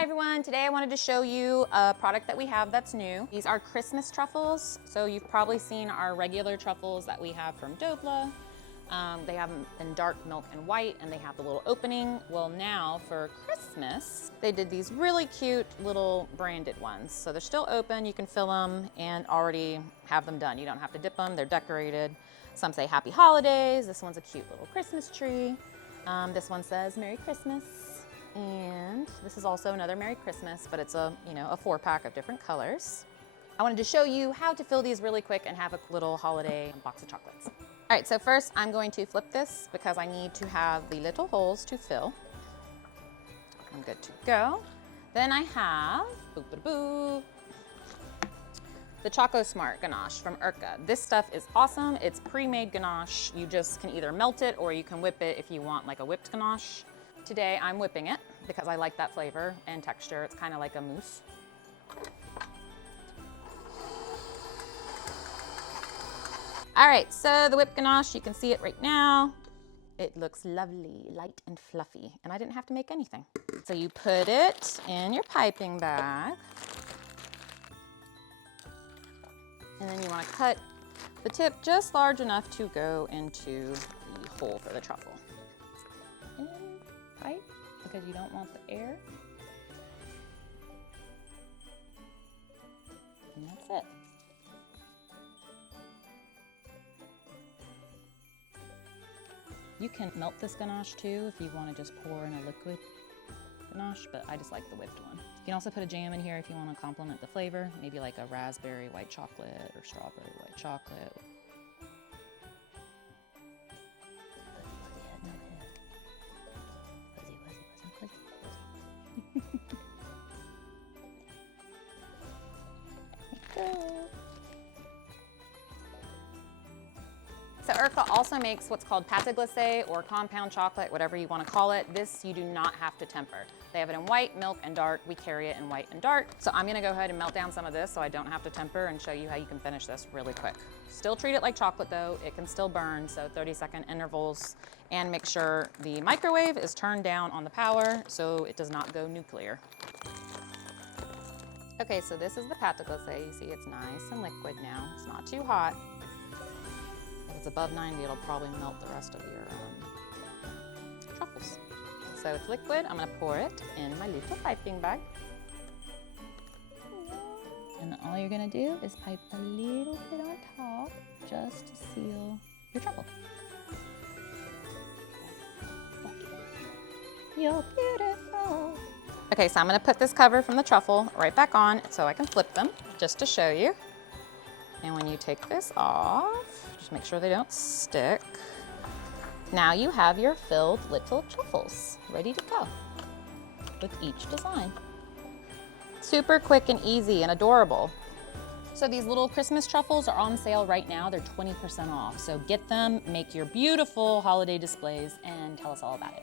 Hi everyone, today I wanted to show you a product that we have that's new. These are Christmas truffles. So you've probably seen our regular truffles that we have from Dobla. They have them in dark milk and white, and they have the little opening. Well, now for Christmas, they did these really cute little branded ones. So they're still open, you can fill them and already have them done. You don't have to dip them, they're decorated. Some say Happy Holidays. This one's a cute little Christmas tree. This one says Merry Christmas. And this is also another Merry Christmas, but it's a 4-pack of different colors. I wanted to show you how to fill these really quick and have a little holiday box of chocolates. All right, so first I'm going to flip this because I need to have the little holes to fill. I'm good to go. Then I have the Choco Smart Ganache from Urka. This stuff is awesome. It's pre-made ganache. You just can either melt it or you can whip it if you want like a whipped ganache. Today I'm whipping it because I like that flavor and texture. It's kind of like a mousse. All right, so the whipped ganache, you can see it right now. It looks lovely, light and fluffy, and I didn't have to make anything. So you put it in your piping bag, and then you want to cut the tip just large enough to go into the hole for the truffle. Right? Because you don't want the air. And that's it. You can melt this ganache too if you want to just pour in a liquid ganache, but I just like the whipped one. You can also put a jam in here if you want to complement the flavor, maybe like a raspberry white chocolate or strawberry white chocolate. So Urka also makes what's called pâte glacée or compound chocolate, whatever you want to call it. This you do not have to temper. They have it in white, milk, and dark. We carry it in white and dark. So I'm going to go ahead and melt down some of this so I don't have to temper and show you how you can finish this really quick. Still treat it like chocolate though. It can still burn, so 30-second intervals. And make sure the microwave is turned down on the power so it does not go nuclear. Okay, so this is the pâte glacée. You see it's nice and liquid now. It's not too hot. If it's above 90, it'll probably melt the rest of your truffles. So it's liquid. I'm gonna pour it in my little piping bag. And all you're gonna do is pipe a little bit on top just to seal your truffle. You're beautiful. Okay, so I'm gonna put this cover from the truffle right back on so I can flip them just to show you. And when you take this off, just make sure they don't stick. Now you have your filled little truffles ready to go with each design. Super quick and easy and adorable. So these little Christmas truffles are on sale right now. They're 20% off. So get them, make your beautiful holiday displays, and tell us all about it.